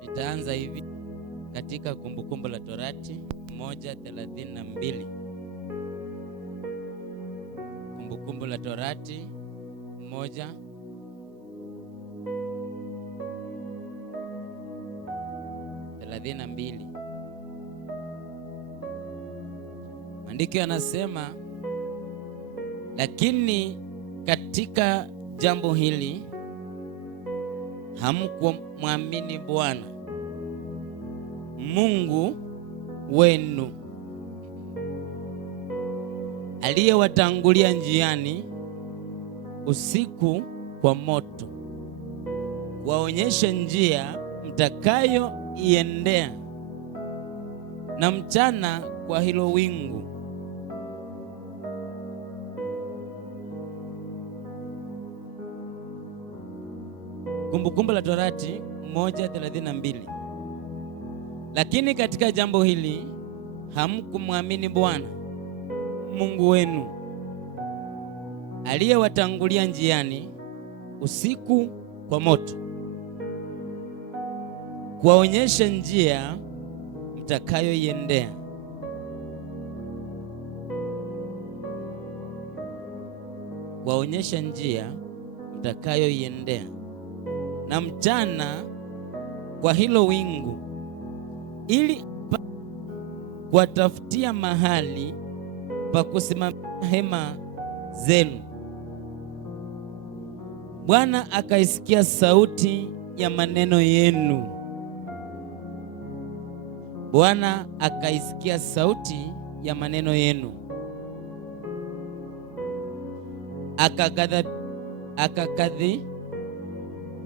Nitaanza hivi katika Kumbukumbu la Torati 1:32. Kumbukumbu la Torati 1:32. Maandiko yanasema, lakini katika jambo hili hamkumwamini Bwana Mungu wenu aliyewatangulia njiani usiku kwa moto, kuwaonyesha njia mtakayoiendea, na mchana kwa hilo wingu. Kumbukumbu la Torati 1:32. Lakini katika jambo hili hamkumwamini Bwana Mungu wenu aliyewatangulia njiani usiku kwa moto, kuwaonyesha njia mtakayoiendea, kuwaonyesha njia mtakayoiendea, na mchana kwa hilo wingu, ili kuwatafutia mahali pa kusimamia hema zenu. Bwana akaisikia sauti ya maneno yenu. Bwana akaisikia sauti ya maneno yenu,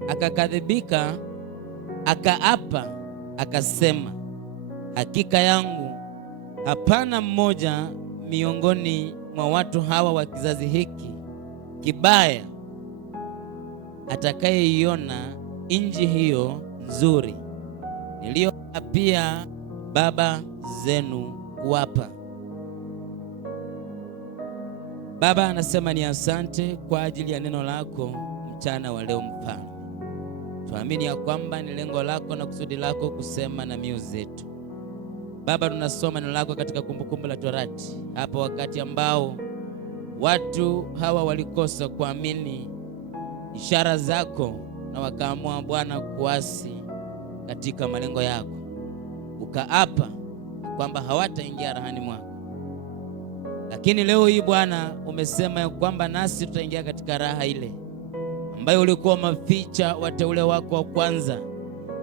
akakadhibika, akaapa akasema, hakika yangu hapana mmoja miongoni mwa watu hawa wa kizazi hiki kibaya atakayeiona nchi hiyo nzuri niliyoapia baba zenu kuwapa. Baba anasema ni asante kwa ajili ya neno lako mchana wa leo. Mfano, tuamini ya kwamba ni lengo lako na kusudi lako kusema na mioyo zetu. Baba, tunasoma neno lako katika Kumbukumbu la Torati, hapa wakati ambao watu hawa walikosa kuamini ishara zako na wakaamua Bwana kuasi katika malengo yako, ukaapa kwamba hawataingia rahani mwako. Lakini leo hii Bwana umesema ya kwamba nasi tutaingia katika raha ile ambayo ulikuwa umeficha wateule wako wa kwanza,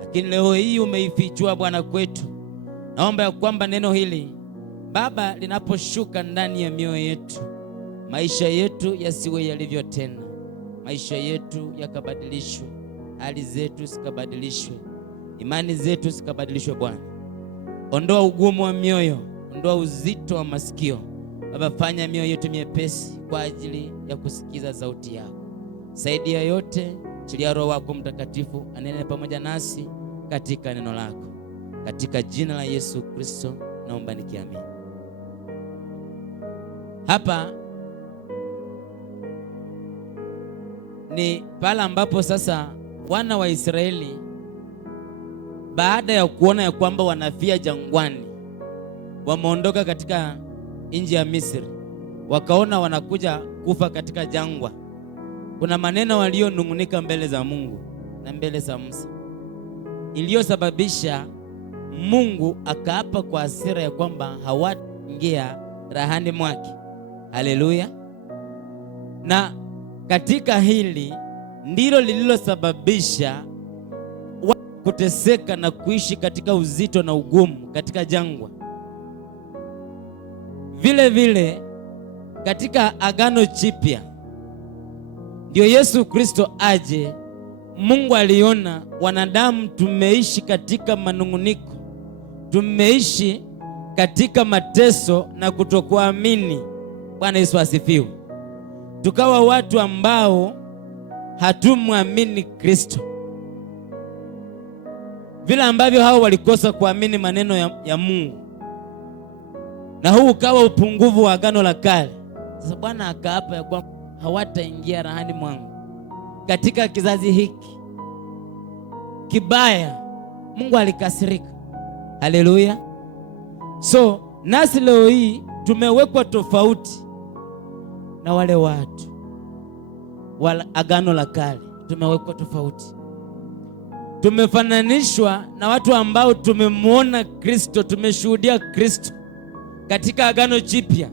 lakini leo hii umeifichua Bwana kwetu. Naomba ya kwamba neno hili Baba linaposhuka ndani ya mioyo yetu, maisha yetu yasiwe yalivyo tena, maisha yetu yakabadilishwe, hali zetu zikabadilishwe, imani zetu zikabadilishwe. Bwana, ondoa ugumu wa mioyo, ondoa uzito wa masikio. Baba, fanya mioyo yetu miepesi kwa ajili ya kusikiza sauti yako. Saidia yote, chilia Roho wako Mtakatifu anene pamoja nasi katika neno lako, katika jina la Yesu Kristo naomba nikiamini. Hapa ni pale ambapo sasa wana wa Israeli baada ya kuona ya kwamba wanafia jangwani, wameondoka katika nchi ya Misri, wakaona wanakuja kufa katika jangwa. Kuna maneno walionung'unika mbele za Mungu na mbele za Musa, iliyosababisha Mungu akaapa kwa hasira ya kwamba hawataingia rahani mwake. Haleluya! Na katika hili ndilo lililosababisha kuteseka na kuishi katika uzito na ugumu katika jangwa. Vile vile katika Agano Jipya ndio Yesu Kristo aje, Mungu aliona wanadamu tumeishi katika manunguniko, tumeishi katika mateso na kutokuamini. Bwana Yesu asifiwe. Tukawa watu ambao hatumwamini Kristo, vile ambavyo hao walikosa kuamini maneno ya Mungu, na huu ukawa upungufu wa Agano la Kale. Sasa Bwana akaapa ya kwamba hawataingia rahani mwangu katika kizazi hiki kibaya Mungu alikasirika. Haleluya. So nasi leo hii tumewekwa tofauti na wale watu wa Agano la Kale. Tumewekwa tofauti, tumefananishwa na watu ambao tumemwona Kristo, tumeshuhudia Kristo katika Agano Jipya,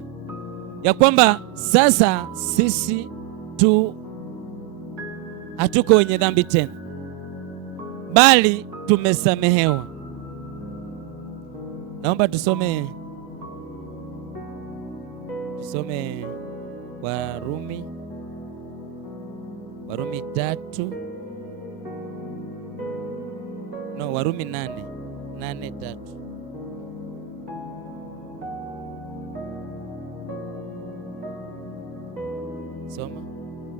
ya kwamba sasa sisi hatuko wenye dhambi tena, bali tumesamehewa. Naomba tusome Warumi 8:3. Soma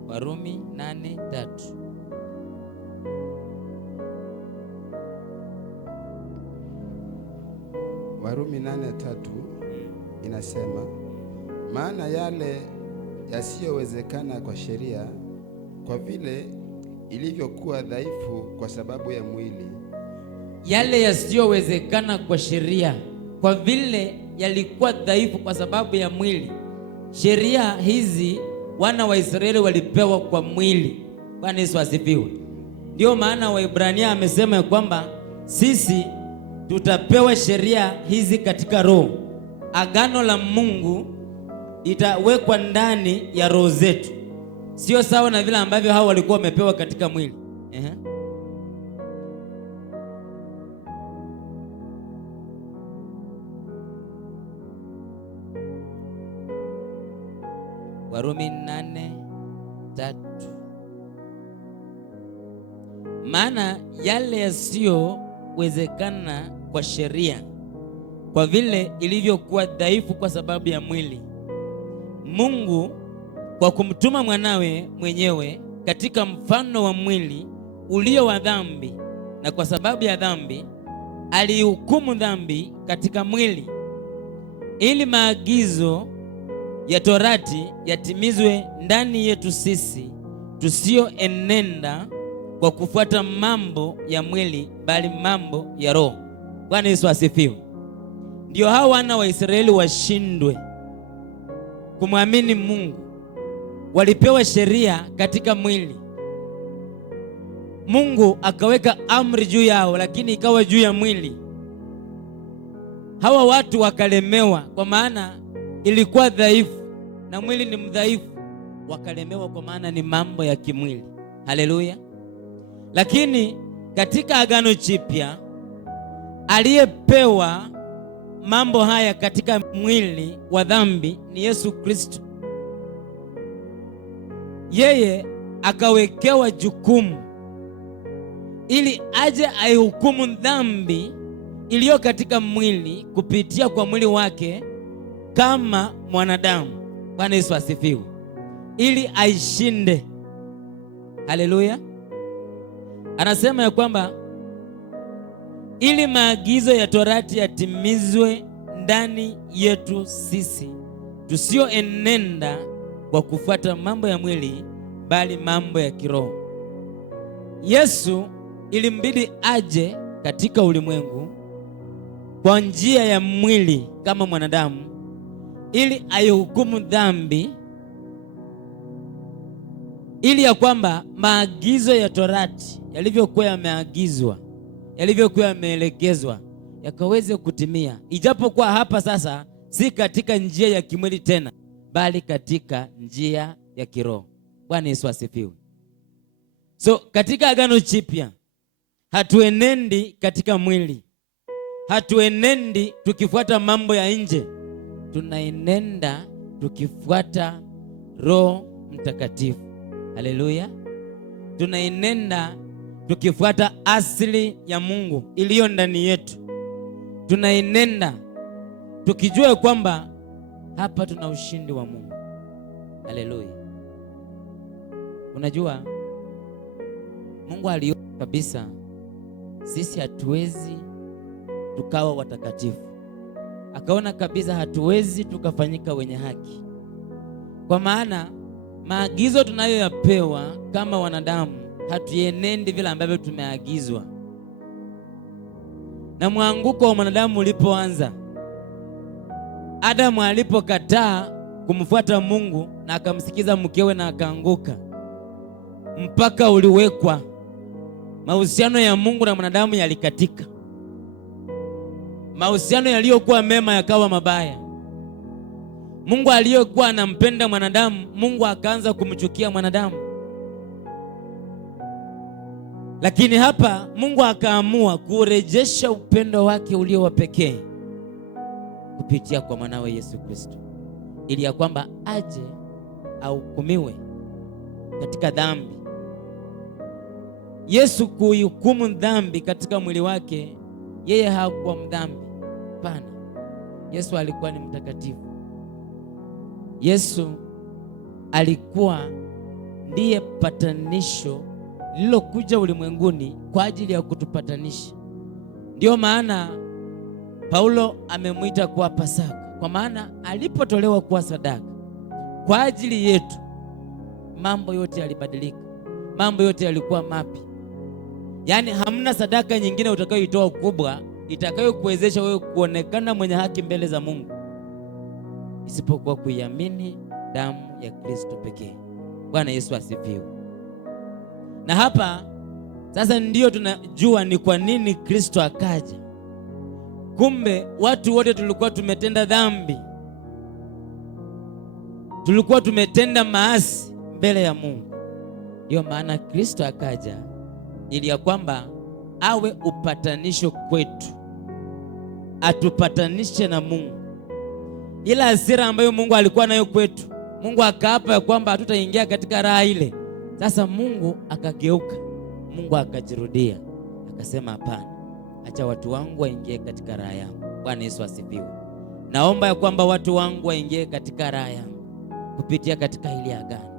Warumi 8:3. Warumi 8:3 inasema, maana yale yasiyowezekana kwa sheria, kwa vile ilivyokuwa dhaifu kwa sababu ya mwili. Yale yasiyowezekana kwa sheria, kwa vile yalikuwa dhaifu kwa sababu ya mwili. Sheria hizi wana wa Israeli walipewa kwa mwili. Bwana Yesu asifiwe. Ndio maana Waebrania amesema ya kwamba sisi tutapewa sheria hizi katika roho. Agano la Mungu itawekwa ndani ya roho zetu, sio sawa na vile ambavyo hao walikuwa wamepewa katika mwili. Warumi 8:3. Maana yale yasiyowezekana kwa sheria, kwa vile ilivyokuwa dhaifu kwa sababu ya mwili, Mungu kwa kumtuma mwanawe mwenyewe katika mfano wa mwili ulio wa dhambi, na kwa sababu ya dhambi alihukumu dhambi katika mwili, ili maagizo ya Torati yatimizwe ndani yetu sisi tusioenenda kwa kufuata mambo ya mwili, bali mambo ya roho. Bwana Yesu asifiwe. Ndio hao wana wa Israeli washindwe kumwamini Mungu. Walipewa sheria katika mwili, Mungu akaweka amri juu yao, lakini ikawa juu ya mwili. Hawa watu wakalemewa, kwa maana ilikuwa dhaifu na mwili ni mdhaifu. Wakalemewa kwa maana ni mambo ya kimwili. Haleluya. Lakini katika Agano Jipya, aliyepewa mambo haya katika mwili wa dhambi ni Yesu Kristo. Yeye akawekewa jukumu ili aje aihukumu dhambi iliyo katika mwili kupitia kwa mwili wake kama mwanadamu. Bwana Yesu asifiwe. Ili aishinde. Haleluya. Anasema ya kwamba ili maagizo ya Torati yatimizwe ndani yetu sisi tusioenenda kwa kufuata mambo ya mwili, bali mambo ya kiroho. Yesu ilimbidi aje katika ulimwengu kwa njia ya mwili kama mwanadamu, ili aihukumu dhambi, ili ya kwamba maagizo ya Torati yalivyokuwa yameagizwa, yalivyokuwa yameelekezwa, yakaweze kutimia. Ijapokuwa hapa sasa si katika njia ya kimwili tena, bali katika njia ya kiroho. Bwana Yesu asifiwe. So katika Agano Jipya hatuenendi katika mwili, hatuenendi tukifuata mambo ya nje, tunaenenda tukifuata Roho Mtakatifu. Haleluya. Tunaenenda tukifuata asili ya Mungu iliyo ndani yetu. Tunaenenda tukijua kwamba hapa tuna ushindi wa Mungu. Haleluya. Unajua Mungu aliona kabisa sisi hatuwezi tukawa watakatifu. Akaona kabisa hatuwezi tukafanyika wenye haki, kwa maana maagizo tunayoyapewa kama wanadamu hatuenendi vile ambavyo tumeagizwa. Na mwanguko wa mwanadamu ulipoanza, Adamu alipokataa kumfuata Mungu na akamsikiza mkewe na akaanguka, mpaka uliwekwa, mahusiano ya Mungu na mwanadamu yalikatika. Mahusiano yaliyokuwa mema yakawa mabaya. Mungu aliyokuwa anampenda mwanadamu, Mungu akaanza kumchukia mwanadamu. Lakini hapa Mungu akaamua kurejesha upendo wake ulio wa pekee kupitia kwa mwanawe Yesu Kristo, ili ya kwamba aje ahukumiwe katika dhambi. Yesu kuihukumu dhambi katika mwili wake, yeye hakuwa mdhambi. Hapana, Yesu alikuwa ni mtakatifu. Yesu alikuwa ndiye patanisho lililokuja ulimwenguni kwa ajili ya kutupatanisha. Ndiyo maana Paulo amemwita kuwa Pasaka, kwa maana alipotolewa kuwa sadaka kwa ajili yetu, mambo yote yalibadilika, mambo yote yalikuwa mapya. Yaani hamna sadaka nyingine utakayoitoa kubwa itakayokuwezesha wewe kuonekana mwenye haki mbele za Mungu isipokuwa kuiamini damu ya Kristo pekee. Bwana Yesu asifiwe. Na hapa sasa ndiyo tunajua ni kwa nini Kristo akaja. Kumbe watu wote tulikuwa tumetenda dhambi, tulikuwa tumetenda maasi mbele ya Mungu. Ndiyo maana Kristo akaja ili ya kwamba awe upatanisho kwetu, atupatanishe na Mungu. Ila hasira ambayo Mungu alikuwa nayo kwetu, Mungu akaapa ya kwamba hatutaingia katika raha ile. Sasa Mungu akageuka, Mungu akajirudia, akasema hapana, acha watu wangu waingie katika raha yangu. Bwana Yesu asifiwe. Naomba ya kwamba watu wangu waingie katika raha yangu kupitia katika hili agano,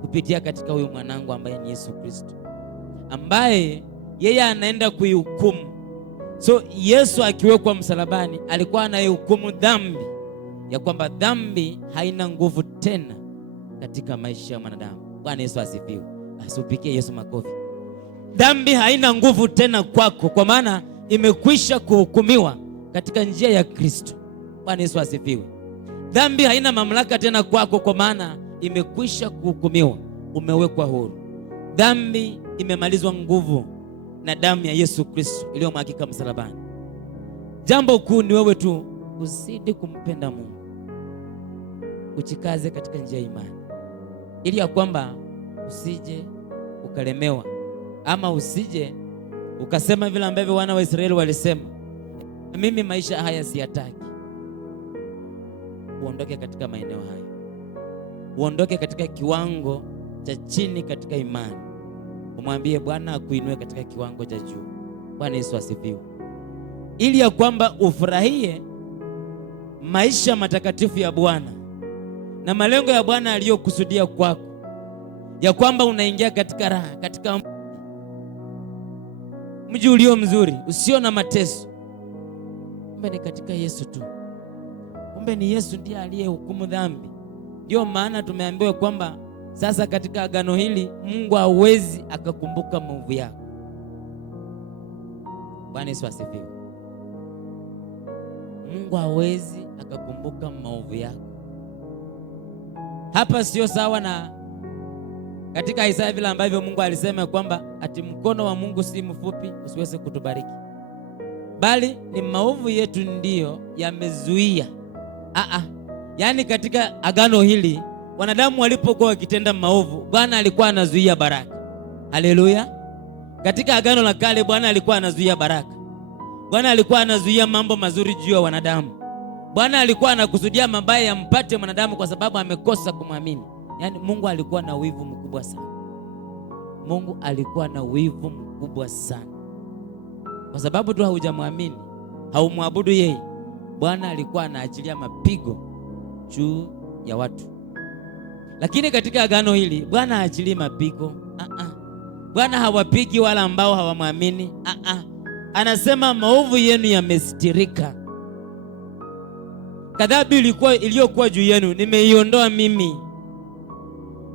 kupitia katika huyu mwanangu ambaye ni Yesu Kristo, ambaye yeye anaenda kuihukumu. So Yesu akiwekwa msalabani alikuwa anayehukumu dhambi, ya kwamba dhambi haina nguvu tena katika maisha ya mwanadamu. Bwana Yesu asifiwe. Asupikie Yesu makofi. Dhambi haina nguvu tena kwako, kwa maana imekwisha kuhukumiwa katika njia ya Kristo. Bwana Yesu asifiwe. Dhambi haina mamlaka tena kwako, kwa maana imekwisha kuhukumiwa, umewekwa huru. Dhambi imemalizwa nguvu na damu ya Yesu Kristo iliyomwagika msalabani. Jambo kuu ni wewe tu uzidi kumpenda Mungu, uchikaze katika njia ya imani, ili ya kwamba usije ukalemewa, ama usije ukasema vile ambavyo wana wa Israeli walisema, mimi maisha haya siyataki. Uondoke katika maeneo hayo, uondoke katika kiwango cha chini katika imani, umwambie Bwana akuinue katika kiwango cha juu. Bwana Yesu asifiwe. Ili ya kwamba ufurahie maisha matakatifu ya Bwana na malengo ya Bwana aliyokusudia kwako, ya kwamba unaingia katika raha, katika mji ulio mzuri usio na mateso. Kumbe ni katika Yesu tu. Kumbe ni Yesu ndiye aliyehukumu dhambi. Ndio maana tumeambiwa kwamba sasa katika agano hili Mungu hawezi akakumbuka maovu yako. Bwana Yesu asifiwe. Mungu hawezi akakumbuka maovu yako. Hapa sio sawa na katika Isaya vile ambavyo Mungu alisema kwamba ati mkono wa Mungu si mfupi usiweze kutubariki, bali ni maovu yetu ndiyo yamezuia. Yaani katika agano hili wanadamu walipokuwa wakitenda maovu, Bwana alikuwa anazuia baraka. Haleluya. Katika agano la kale Bwana alikuwa anazuia baraka. Bwana alikuwa anazuia mambo mazuri juu ya wanadamu. Bwana alikuwa anakusudia mabaya yampate mwanadamu kwa sababu amekosa kumwamini. Yaani Mungu alikuwa na wivu mkubwa sana. Mungu alikuwa na wivu mkubwa sana. Kwa sababu tu haujamwamini, haumwabudu yeye, Bwana alikuwa anaachilia mapigo juu ya watu. Lakini katika agano hili Bwana haachilii mapigo. Bwana hawapigi wala ambao hawamwamini. Anasema maovu yenu yamestirika. Kadhabu iliyokuwa juu yenu nimeiondoa mimi.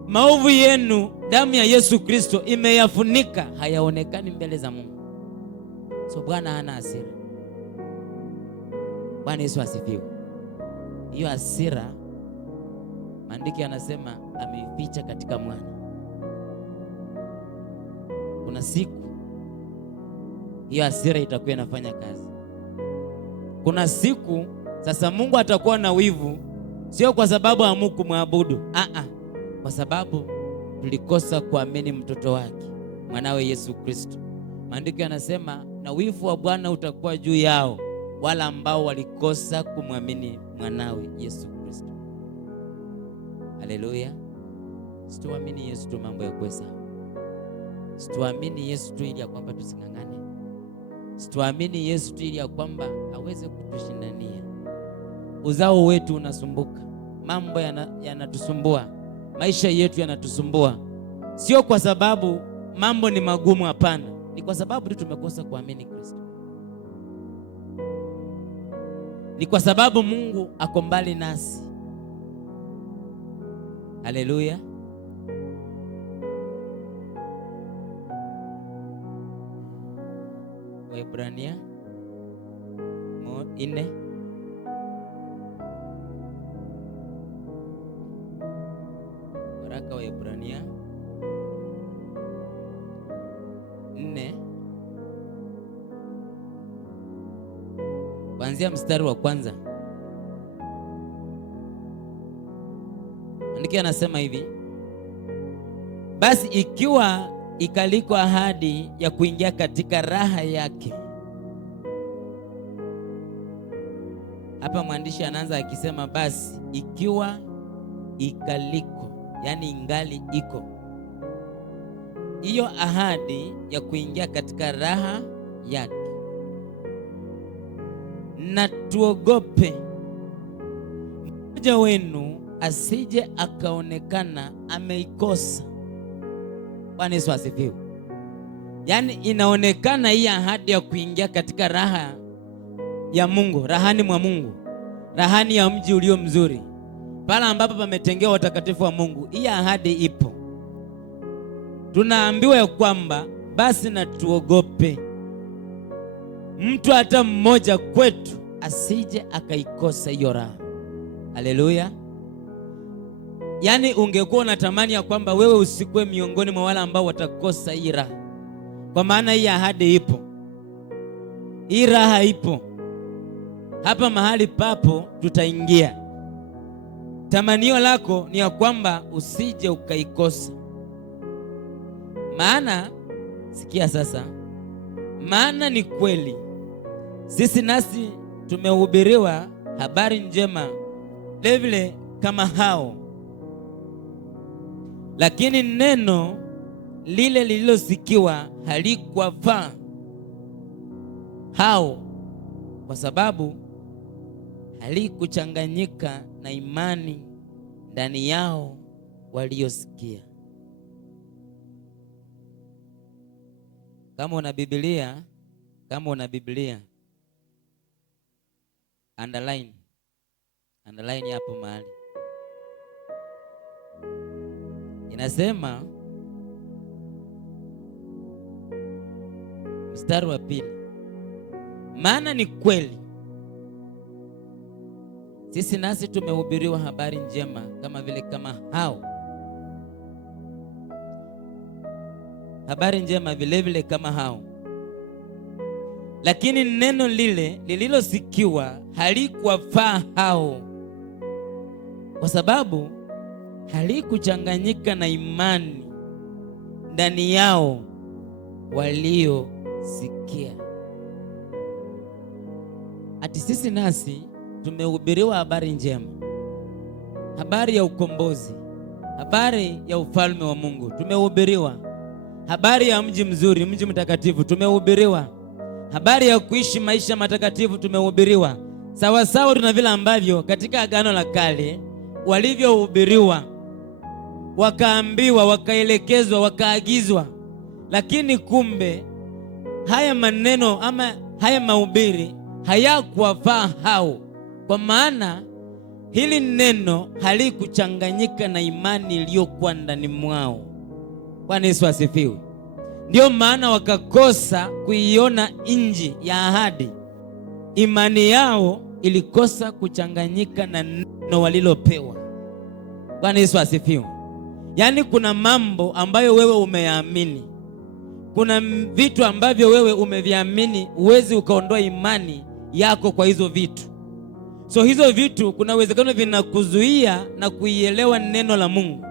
Maovu yenu damu ya Yesu Kristo imeyafunika, hayaonekani mbele za Mungu. So Bwana hana hasira. Bwana Yesu asifiwe. Hiyo hasira maandiko yanasema ameificha katika mwana. Kuna siku hiyo hasira itakuwa inafanya kazi. Kuna siku sasa Mungu atakuwa na wivu, sio kwa sababu hamukumwabudu, kwa sababu tulikosa kuamini mtoto wake, mwanawe Yesu Kristo. Maandiko yanasema na wivu wa Bwana utakuwa juu yao wala ambao walikosa kumwamini mwanawe Yesu Kristo. Haleluya. Situamini Yesu tu mambo ya kuweza. Situamini Yesu tu ili ya kwamba tusingangane. Situamini Yesu tu ili ya kwamba aweze kutushindania. Uzao wetu unasumbuka, mambo yanatusumbua, maisha yetu yanatusumbua. Sio kwa sababu mambo ni magumu, hapana. Ni kwa sababu tu tumekosa kuamini Kristo. Ni kwa sababu Mungu ako mbali nasi. Haleluya. Waebrania 4. Waraka wa Waebrania 4 kuanzia mstari wa kwanza. Andiko anasema hivi: basi ikiwa ikaliko ahadi ya kuingia katika raha yake. Hapa mwandishi anaanza akisema basi ikiwa ikaliko, yani ingali iko hiyo ahadi ya kuingia katika raha yake, na tuogope mmoja wenu asije akaonekana ameikosa. Bwana Yesu asifiwe. Yaani inaonekana hii ahadi ya kuingia katika raha ya Mungu, rahani mwa Mungu, rahani ya mji ulio mzuri, pale ambapo pametengewa watakatifu wa Mungu, hii ahadi ipo. Tunaambiwa ya kwamba basi na tuogope mtu hata mmoja kwetu asije akaikosa hiyo raha. Haleluya. Yaani ungekuwa unatamani ya kwamba wewe usikue miongoni mwa wale ambao watakosa hii raha, kwa maana hii ahadi ipo, hii raha ipo hapa mahali papo tutaingia. Tamanio lako ni ya kwamba usije ukaikosa. Maana sikia sasa, maana ni kweli sisi nasi tumehubiriwa habari njema vile kama hao, lakini neno lile lililosikiwa halikuwafaa hao, kwa sababu halikuchanganyika na imani ndani yao waliosikia. Kama una Biblia underline hapo mahali inasema, mstari wa 2, maana ni kweli sisi nasi tumehubiriwa habari njema kama vile kama hao, habari njema vile vile kama hao, lakini neno lile lililosikiwa halikuwafaa hao, kwa sababu halikuchanganyika na imani ndani yao waliosikia. Ati sisi nasi tumehubiriwa habari njema, habari ya ukombozi, habari ya ufalme wa Mungu. Tumehubiriwa habari ya mji mzuri, mji mtakatifu. Tumehubiriwa habari ya kuishi maisha matakatifu. Tumehubiriwa sawa sawa tuna vile ambavyo katika Agano la Kale walivyohubiriwa, wakaambiwa, wakaelekezwa, wakaagizwa. Lakini kumbe haya maneno ama haya mahubiri hayakuwafaa hao, kwa maana hili neno halikuchanganyika na imani iliyokuwa ndani mwao. Bwana Yesu asifiwe. Ndio maana wakakosa kuiona nchi ya ahadi. Imani yao ilikosa kuchanganyika na neno walilopewa. Bwana Yesu asifiwe. Yaani kuna mambo ambayo wewe umeyaamini, kuna vitu ambavyo wewe umeviamini, huwezi ukaondoa imani yako kwa hizo vitu. So hizo vitu kuna uwezekano vinakuzuia na kuielewa neno la Mungu,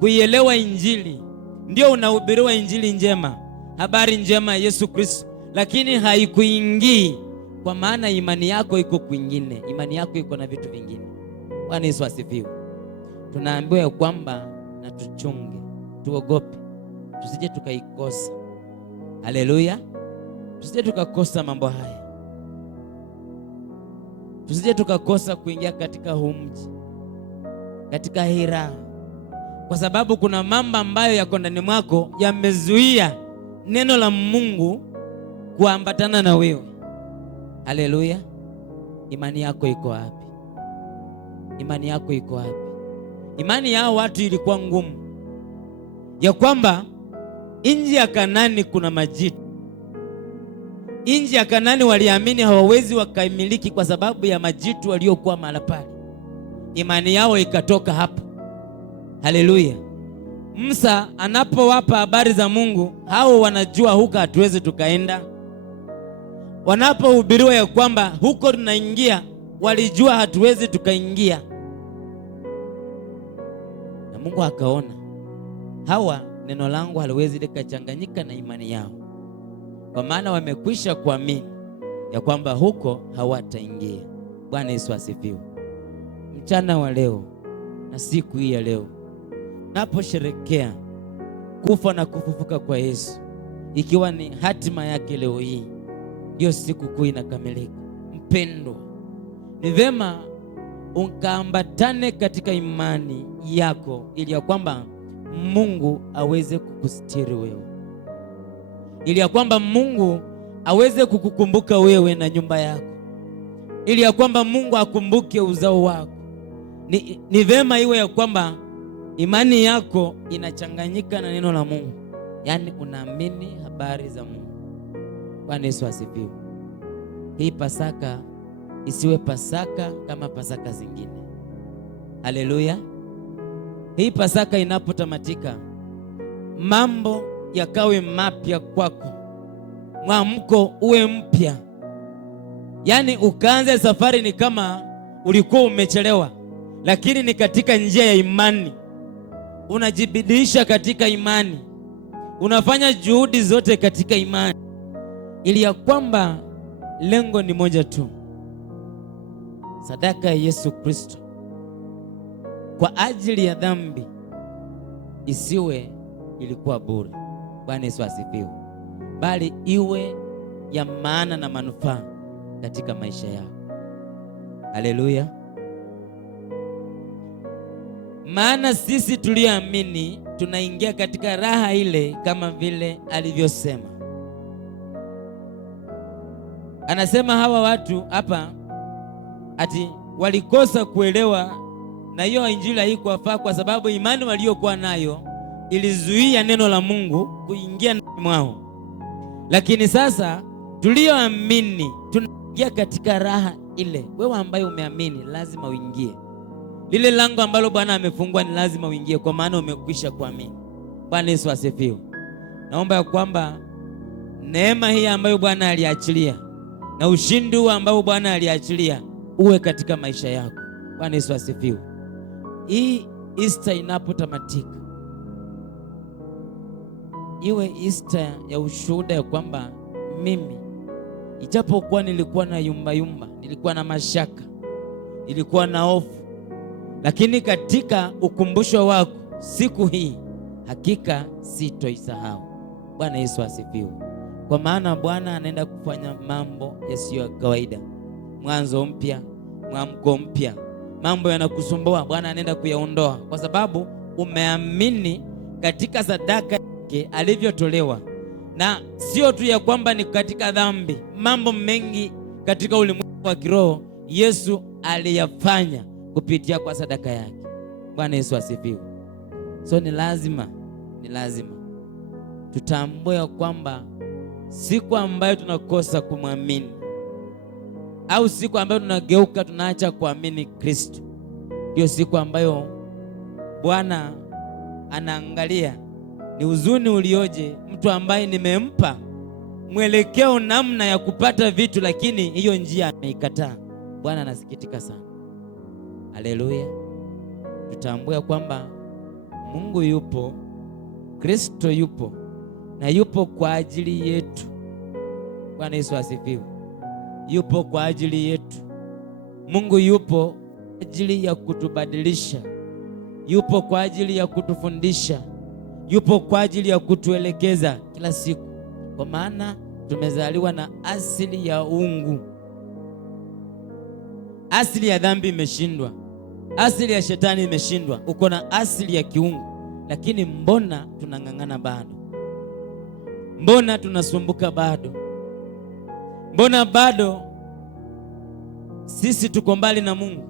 kuielewa Injili. Ndio unahubiriwa Injili njema, habari njema ya Yesu Kristo, lakini haikuingii kwa maana imani yako iko kwingine, imani yako iko na vitu vingine. Bwana Yesu asifiwe. Tunaambiwa ya kwamba na tuchunge, tuogope, tusije tukaikosa. Haleluya. Tusije tukakosa mambo haya, tusije tukakosa kuingia katika huu mji, katika hii raha, kwa sababu kuna mambo ambayo yako ndani mwako yamezuia neno la Mungu kuambatana na wewe. Haleluya. Imani yako iko wapi? Imani yako iko wapi? Imani yao watu ilikuwa ngumu, ya kwamba nchi ya Kanaani kuna majitu. Nchi ya Kanaani waliamini hawawezi wakaimiliki kwa sababu ya majitu waliokuwa mahali pale. Imani yao ikatoka hapo. Haleluya. Musa anapowapa habari za Mungu, hao wanajua huko hatuwezi tukaenda. Wanapohubiriwa ya kwamba huko tunaingia, walijua hatuwezi tukaingia. Na Mungu akaona hawa neno langu haliwezi likachanganyika na imani yao, kwa maana wamekwisha kuamini ya kwamba huko hawataingia. Bwana Yesu asifiwe. Mchana wa leo na siku hii ya leo, naposherekea kufa na kufufuka kwa Yesu, ikiwa ni hatima yake leo hii, hiyo siku kuu inakamilika. Mpendwa, ni vema ukaambatane katika imani yako, ili ya kwamba Mungu aweze kukustiri wewe, ili ya kwamba Mungu aweze kukukumbuka wewe na nyumba yako, ili ya kwamba Mungu akumbuke uzao wako. Ni vema iwe ya kwamba imani yako inachanganyika na neno la Mungu, yaani unaamini habari za Mungu. Bwana Yesu asifiwe. Hii Pasaka isiwe Pasaka kama Pasaka zingine. Haleluya. Hii Pasaka inapotamatika, mambo yakawe mapya kwako, mwamko uwe mpya. Yaani ukaanze safari ni kama ulikuwa umechelewa, lakini ni katika njia ya imani. Unajibidisha katika imani, unafanya juhudi zote katika imani, ili ya kwamba lengo ni moja tu, sadaka ya Yesu Kristo kwa ajili ya dhambi isiwe ilikuwa bure. Bwana Yesu asifiwe, bali iwe ya maana na manufaa katika maisha yako. Haleluya. Maana sisi tulioamini tunaingia katika raha ile, kama vile alivyosema. Anasema hawa watu hapa ati walikosa kuelewa, na hiyo injili haikuwafaa kwa sababu imani waliokuwa nayo ilizuia neno la Mungu kuingia ndani mwao. Lakini sasa tulioamini tunaingia katika raha ile. Wewe ambaye umeamini lazima uingie lile lango ambalo Bwana amefungua, ni lazima uingie, kwa maana umekwisha kuamini. Bwana Yesu asifiwe. Naomba ya kwamba neema hii ambayo Bwana aliachilia na ushindi huu ambao Bwana aliachilia uwe katika maisha yako. Bwana Yesu asifiwe. Hii Easter inapotamatika, iwe Easter ya ushuhuda ya kwamba mimi, ijapokuwa nilikuwa na yumba, nilikuwa na mashaka, nilikuwa na hofu, lakini katika ukumbusho wako siku hii hakika sitoisahau. Bwana Yesu asifiwe. Kwa maana Bwana anaenda kufanya mambo yasiyo ya kawaida, mwanzo mpya, mwamko mpya. Mambo yanakusumbua Bwana anaenda kuyaondoa, kwa sababu umeamini katika sadaka yake alivyotolewa. Na sio tu ya kwamba ni katika dhambi, mambo mengi katika ulimwengu wa kiroho Yesu aliyafanya kupitia kwa sadaka yake. Bwana Yesu asifiwe. So ni lazima tutambue kwamba siku ambayo tunakosa kumwamini au siku ambayo tunageuka tunaacha kuamini Kristo, ndio siku ambayo Bwana anaangalia. Ni huzuni ulioje mtu ambaye nimempa mwelekeo namna ya kupata vitu, lakini hiyo njia ameikataa. Bwana anasikitika sana. Haleluya. Tutambue kwamba Mungu yupo, Kristo yupo, na yupo kwa ajili yetu. Bwana Yesu asifiwe. Yupo kwa ajili yetu. Mungu yupo kwa ajili ya kutubadilisha, yupo kwa ajili ya kutufundisha, yupo kwa ajili ya kutuelekeza kila siku, kwa maana tumezaliwa na asili ya uungu. Asili ya dhambi imeshindwa, asili ya shetani imeshindwa, uko na asili ya kiungu. Lakini mbona tunang'ang'ana bado? Mbona tunasumbuka bado? Mbona bado sisi tuko mbali na Mungu?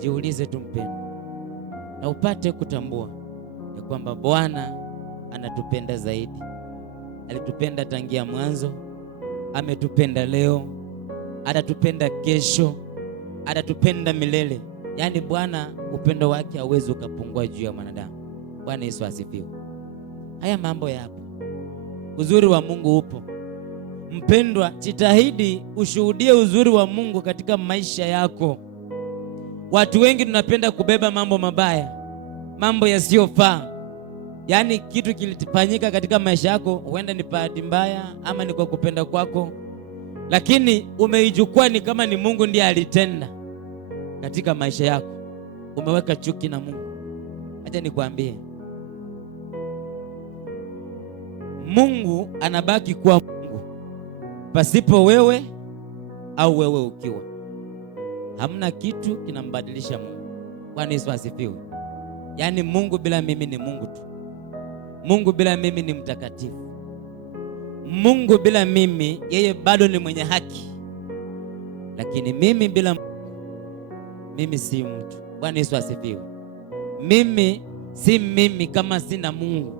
Jiulize tu mpendwa, na upate kutambua ya kwamba Bwana anatupenda zaidi. Alitupenda tangia mwanzo, ametupenda leo, atatupenda kesho, atatupenda milele. Yaani Bwana, upendo wake hauwezi ukapungua juu ya mwanadamu. Bwana Yesu asifiwe. Haya mambo yapo, uzuri wa Mungu upo. Mpendwa, jitahidi ushuhudie uzuri wa Mungu katika maisha yako. Watu wengi tunapenda kubeba mambo mabaya, mambo yasiyofaa. Yaani kitu kilifanyika katika maisha yako, huenda ni bahati mbaya ama ni kwa kupenda kwako, lakini umeichukua ni kama ni Mungu ndiye alitenda katika maisha yako. Umeweka chuki na Mungu. Acha nikwambie, Mungu anabaki kuwa Mungu pasipo wewe au wewe ukiwa. Hamna kitu kinambadilisha Mungu. Bwana Yesu asifiwe. Yaani Mungu bila mimi ni Mungu tu. Mungu bila mimi ni mtakatifu. Mungu bila mimi yeye bado ni mwenye haki. Lakini mimi bila Mungu, mimi si mtu. Bwana Yesu asifiwe. Mimi si mimi kama sina Mungu.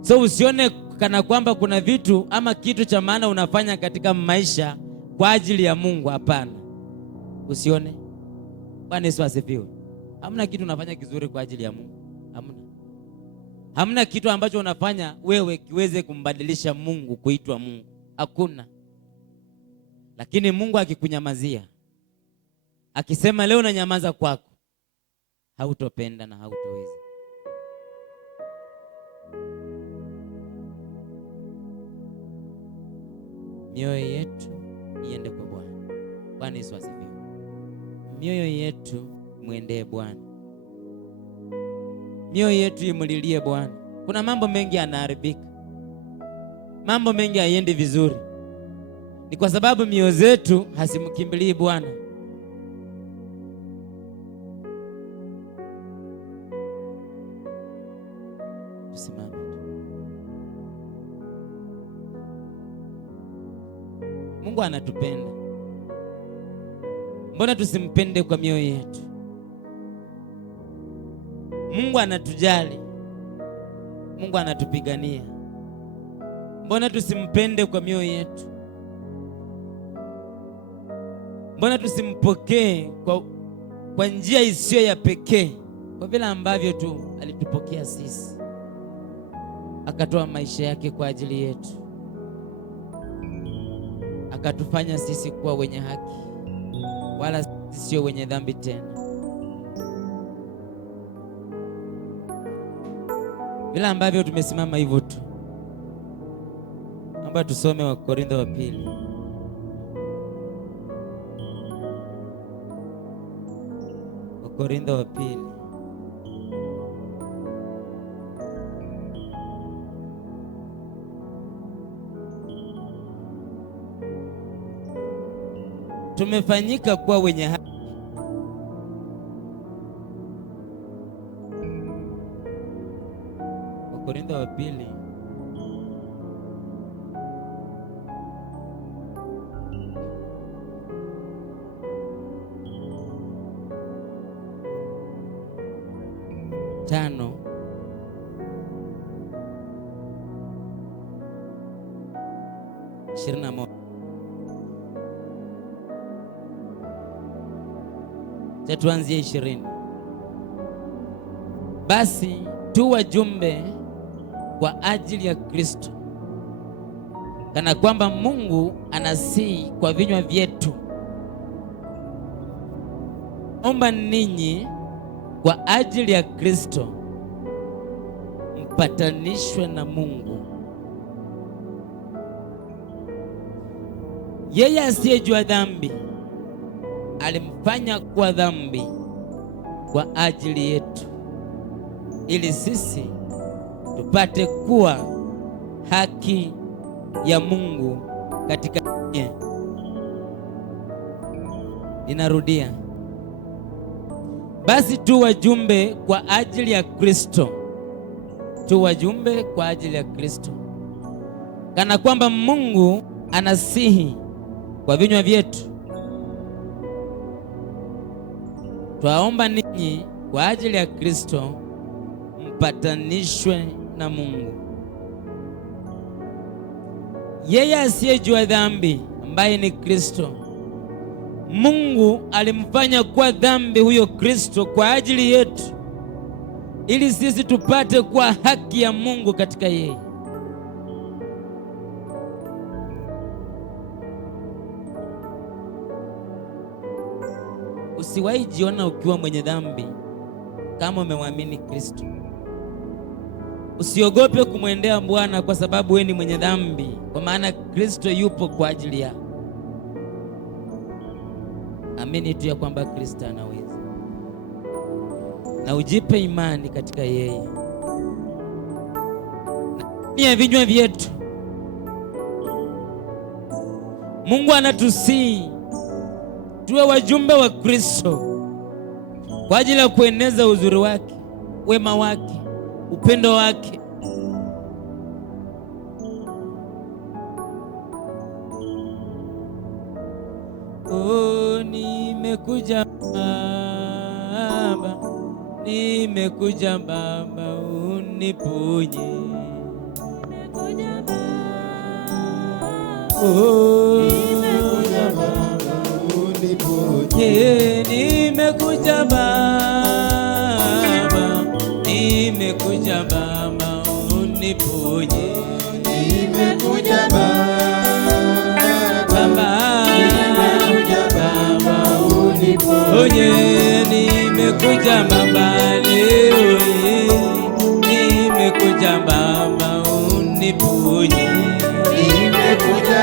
So usione kana kwamba kuna vitu ama kitu cha maana unafanya katika maisha kwa ajili ya Mungu. Hapana. Usione. Bwana Yesu asifiwe. Hamna kitu unafanya kizuri kwa ajili ya Mungu. Hamna. Hamna kitu ambacho unafanya wewe kiweze kumbadilisha Mungu kuitwa Mungu. Hakuna. Lakini Mungu akikunyamazia, akisema leo na nyamaza kwako, hautopenda na hautoweza. Mioyo yetu iende kwa Bwana. Bwana Yesu asifiwe. Mioyo yetu muendee Bwana. Mioyo yetu imulilie Bwana. Kuna mambo mengi yanaharibika, mambo mengi hayendi vizuri, ni kwa sababu mioyo zetu hasimkimbilii Bwana. Tusimame. Mungu anatupenda. Mbona tusimpende kwa mioyo yetu? Mungu anatujali. Mungu anatupigania. Mbona tusimpende kwa mioyo yetu? Mbona tusimpokee kwa njia isiyo ya pekee, kwa vile ambavyo tu alitupokea sisi, akatoa maisha yake kwa ajili yetu, akatufanya sisi kuwa wenye haki, wala sio wenye dhambi tena. Vile ambavyo tumesimama hivyo tu, naomba tusome Wakorintho wa pili. Wakorintho wa pili. Tumefanyika kuwa wenye haki. Wakorintho wa pili tano ishirini na moja. cha tuanzie 20. Basi tu wajumbe kwa ajili ya Kristo, kana kwamba Mungu anasihi kwa vinywa vyetu. Omba ninyi kwa ajili ya Kristo mpatanishwe na Mungu. Yeye asiyejua dhambi alimfanya kuwa dhambi kwa ajili yetu, ili sisi tupate kuwa haki ya Mungu katika yeye. Ninarudia. Basi tu wajumbe kwa ajili ya Kristo, tu wajumbe kwa ajili ya Kristo, kana kwamba Mungu anasihi kwa vinywa vyetu. Twaomba ninyi kwa ajili ya Kristo mpatanishwe na Mungu. Yeye asiyejua dhambi ambaye ni Kristo, Mungu alimfanya kuwa dhambi huyo Kristo kwa ajili yetu, ili sisi tupate kuwa haki ya Mungu katika yeye. Usiwahi jiona ukiwa mwenye dhambi kama umemwamini Kristo. Usiogope kumwendea Bwana kwa sababu wewe ni mwenye dhambi, kwa maana Kristo yupo kwa ajili yako. Amini tu ya kwamba Kristo anaweza, na ujipe imani katika yeye. Ndani ya vinywa vyetu Mungu anatusihi tuwe wajumbe wa Kristo kwa ajili ya kueneza uzuri wake, wema wake, upendo wake. Oh, nimekuja Baba, nimekuja Baba, uniponye. Oh, nimekuja Baba, uniponye. Nimekuja Baba, nimekuja Baba, uniponye. Nimekuja Baba, Onye, nimekuja Baba leo hii, nimekuja Baba uniponye. Nimekuja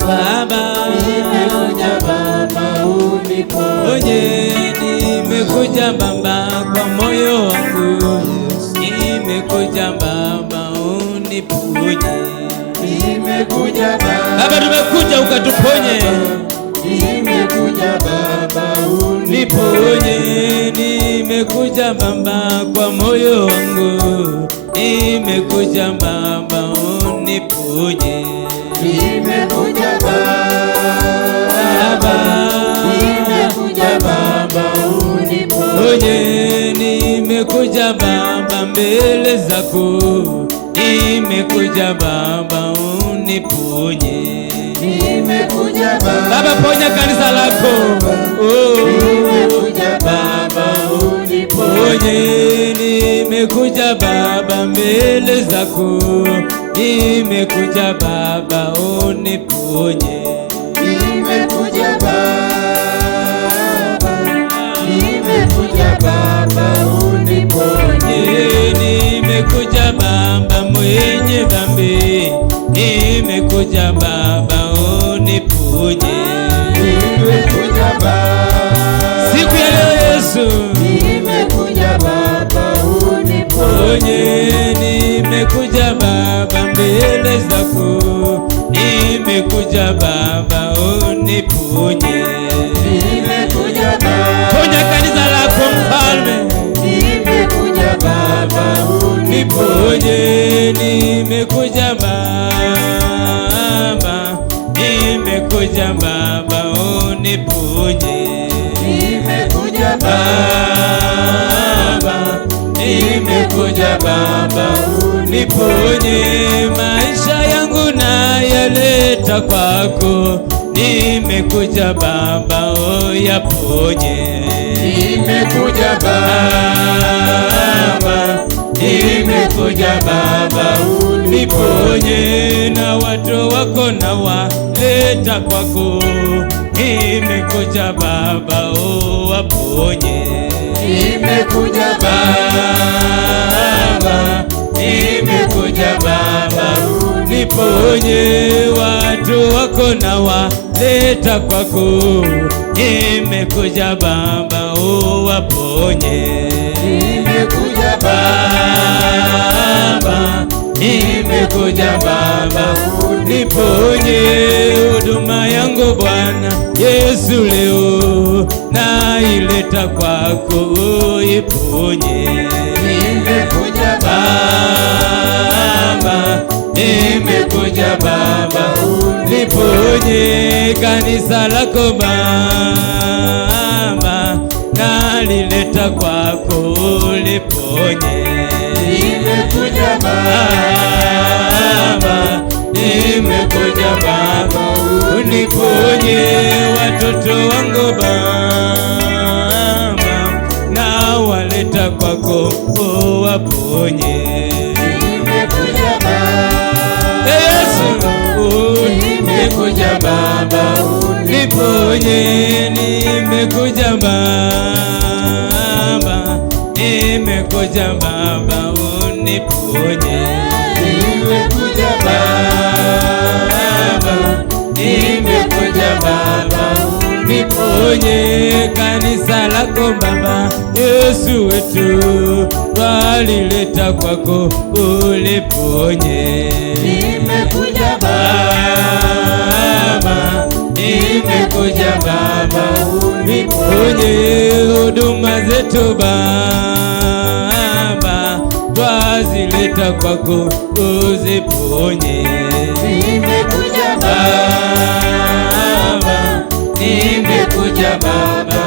Baba, nimekuja Baba uniponye. Nimekuja Baba kwa moyo wangu, nimekuja Baba uniponye. Nimekuja Baba, tumekuja ukatuponye. Nimekuja Baba uniponye. Nimekuja Baba kwa moyo wangu, nimekuja Baba uniponye. Nimekuja Baba, nimekuja Baba uniponye. Nimekuja Baba mbele zako, nimekuja Baba uniponye. Nimekuja Baba, ponya kanisa lako. Oh, nimekuja Baba uniponye. Nimekuja Baba mbele zako, nimekuja Baba uniponye. Nimekuja Baba, nimekuja Baba uniponye. Nimekuja Baba mwenye dhambi, nimekuja Baba uniponye. Nimekuja Baba siku ya leo Yesu, nimekuja Baba uniponye. Nimekuja Baba mbele zako, nimekuja Baba uniponye. Nimekuja Baba, ponya kanisa lako Mfalme. Nimekuja Baba uniponye. Nimekuja Baba, nimekuja Baba uniponye. Nimekuja Baba, nimekuja Baba uniponye. Maisha yangu nayaleta kwako, nimekuja Baba, oh yaponye. Nimekuja Baba, nimekuja Baba, uniponye, na watu wako na waleta kwako. Nimekuja Baba, oh waponye. nimekuja Baba, Nimekuja Baba, uniponye, watu wako na waleta kwako. Nimekuja Baba, oh waponye. nimekuja Baba, Nimekuja Baba, uniponye, huduma yangu Bwana Yesu leo naileta kwako, iponye. nimekuja Baba, nimekuja Baba, uniponye, kanisa lako Baba nalileta kwako, liponye. nimekuja Baba, nimekuja Baba, uniponye, watoto wangu Baba nawaleta kwako, waponye. nimekuja Yesu, nimekuja Baba, uniponye. Nimekuja Baba, nimekuja Baba, uniponye. nimekuja Baba, nimekuja Baba, uniponye, kanisa lako Baba Yesu wetu walileta kwako, uliponye. nimekuja Baba, nimekuja Baba, uniponye, huduma zetu Baba twazileta kwako, uziponye. nimekuja Baba, nimekuja Baba,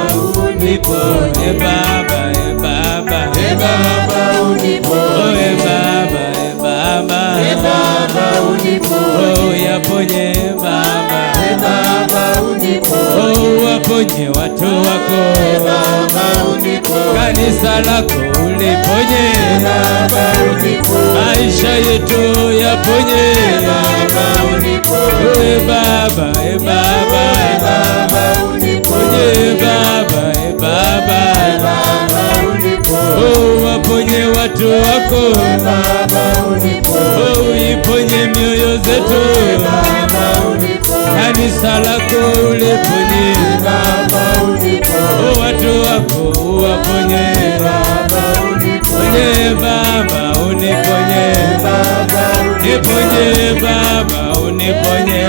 uniponye Baba, Baba, Baba uniponye, Baba, Baba, Baba uniponye, oh yaponye Baba, Baba uniponye, oh waponye watu wako Baba uniponye, kanisa lako uliponye, Baba uniponye, maisha yetu yaponye Baba uniponye, Baba, Baba, Baba uniponye, Baba, Baba, Baba uniponye, oh waponye watu wako Baba uniponye, oh iponye mioyo zetu, Baba uniponye, kanisa lako uliponye, Baba uniponye, oh watu wako waponye, Baba uniponye, ponye Baba, uniponye, Baba niponye Baba, uniponye,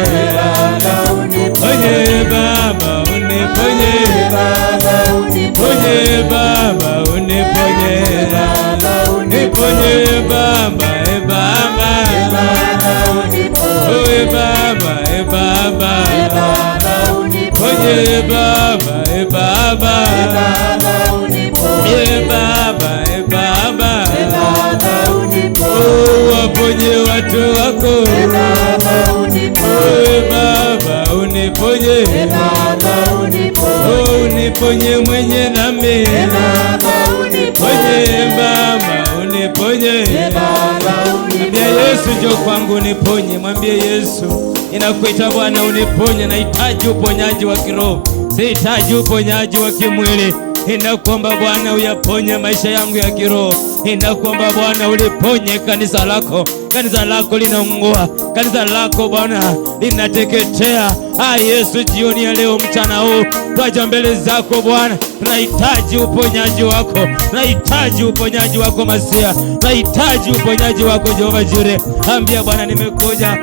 ponye Baba, uniponye, Baba uniponye, ponye Baba, uniponye, niponye Baba, Baba, oh Baba, Baba, ponye Baba, Baba, Baba, Baba, oh waponye watu wako, oh Baba, uniponye, oh uniponye mwenye dhambi, ponye Baba, uniponye. Mwambie Yesu, njoo kwangu uniponye. Mwambie Yesu, ninakuita Bwana uniponye. Nahitaji uponyaji wa kiroho, sihitaji uponyaji wa kimwili. Ninakuomba Bwana uyaponye maisha yangu ya kiroho. Ninakuomba Bwana uliponye kanisa lako. Kanisa lako linaungua, kanisa lako Bwana linateketea. Yesu, jioni ya leo, mchana huu twaja mbele zako Bwana, tunahitaji uponyaji wako, tunahitaji uponyaji wako Masia, tunahitaji uponyaji wako Jehova Jire. Ambia Bwana, nimekuja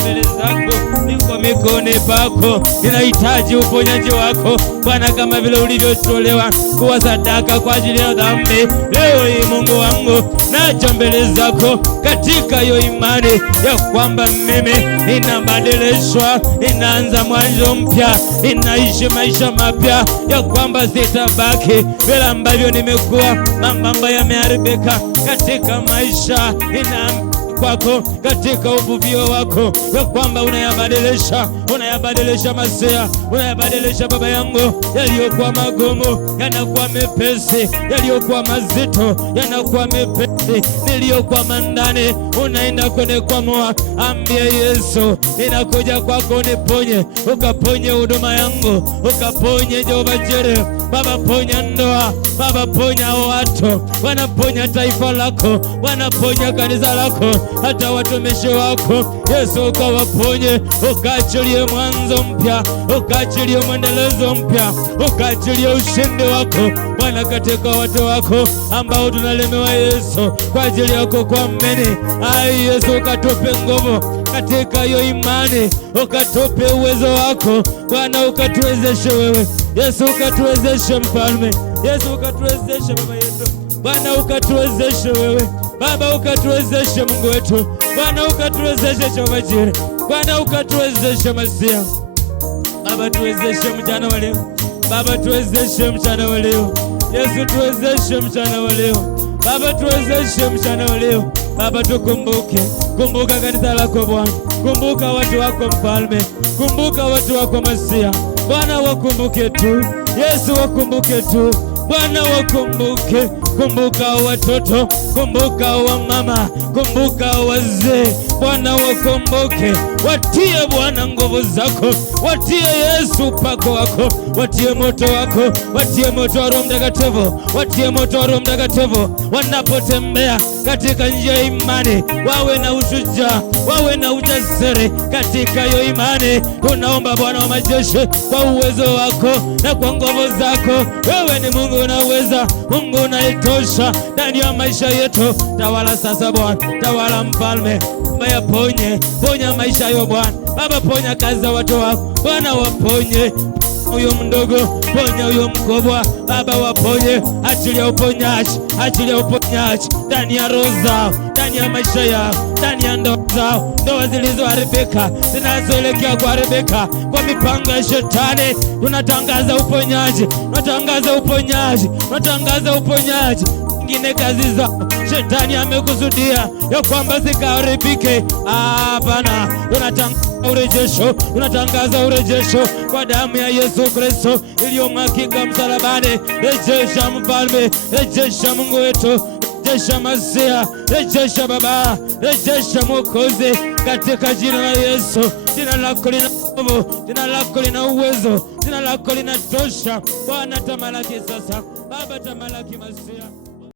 mbele zako, niko mikononi pako, ninahitaji uponyaji wako Bwana, kama vile ulivyotolewa kuwa sadaka kwa ajili ya dhambi. Leo hii Mungu wangu, naja mbele zako katika hiyo imani ya kwamba mimi ninabadilishwa, ninaanza mwanzo mpya, ninaishi maisha mapya, ya kwamba sitabaki vile ambavyo nimekuwa. Mambo ambayo yameharibika katika maisha kwako, katika uvuvio wako, ya kwamba unayabadilisha Masia, unayabadilisha Baba yangu, yaliyokuwa magumu yanakuwa mepesi, yaliyokuwa mazito yanakuwa mepesi, niliyokuwa mandani unaenda kunikwamua. Ambia Yesu, ninakuja kwako, niponye, ukaponye huduma yangu, ukaponye Jehova Jireh. Baba, ponya ndoa, Baba, ponya watu, wanaponya taifa lako, wanaponya kanisa lako, hata watumishi wako Yesu, ukawaponye, ukaachilie mwanzo mpya, ukaachilie mwendelezo mpya, ukaachilie ushindi wako Bwana katika watu wako ambao tunalemewa Yesu, kwa ajili yako kuamini. Ai Yesu, ukatupe nguvu katika hiyo imani, ukatupe uwezo wako Bwana, ukatuwezeshe wewe Yesu, ukatuwezeshe Mfalme Yesu, ukatuwezeshe Baba yetu Bwana, ukatuwezeshe wewe Baba, ukatuwezeshe Mungu wetu Bwana, ukatuwezeshe Jehova Jireh Bwana, ukatuwezeshe Masia Baba, tuwezeshe mchana wa leo Baba, tuwezeshe mchana wa leo Yesu, tuwezeshe mchana wa leo Baba, tuwezeshe mchana wa leo Baba, tukumbuke, kumbuka kanisa lako Bwana, kumbuka watu wako Mfalme, kumbuka watu wako Masia Bwana, wakumbuke tu Yesu, wakumbuke tu Bwana, wakumbuke, kumbuka watoto, kumbuka wamama, kumbuka wazee Bwana, wakumbuke, watie Bwana nguvu zako, watie Yesu upako wako, watie moto wako, watie moto wa Roho Mtakatifu, watie moto wa Roho Mtakatifu wanapotembea katika njia ya imani, wawe na ushujaa, wawe na ujasiri katika hiyo imani. Tunaomba Bwana wa majeshi, kwa uwezo wako na kwa nguvu zako, wewe ni Mungu unaweza, Mungu unaitosha ndani ya maisha yetu. Tawala sasa Bwana, tawala Mfalme, Baba, ponye, ponya maisha yao Bwana Baba, ponya kazi za watu wako Bwana, waponye huyo mdogo, ponya huyo mkubwa Baba, waponye, achilia uponyaji, achilia uponyaji ndani ya roho zao, ndani ya maisha yao, ndani ya ndoa zao, ndoa zilizoharibika, zinazoelekea kuharibika kwa mipango ya Shetani. Tunatangaza uponyaji, tunatangaza uponyaji, tunatangaza uponyaji. Ngine kazi zao Shetani amekusudia ya kwamba zikaharibike, hapana, tunatangaza urejesho, tunatangaza urejesho kwa damu ya Yesu Kristo iliyomwagika msalabani. Rejesha Mfalme, rejesha Mungu wetu, rejesha Masia, rejesha Baba, rejesha Mwokozi katika jina la Yesu. Jina lako lina nguvu, jina lako lina uwezo, jina lako linatosha Bwana. Tamalaki sasa Baba, tamalaki Masia.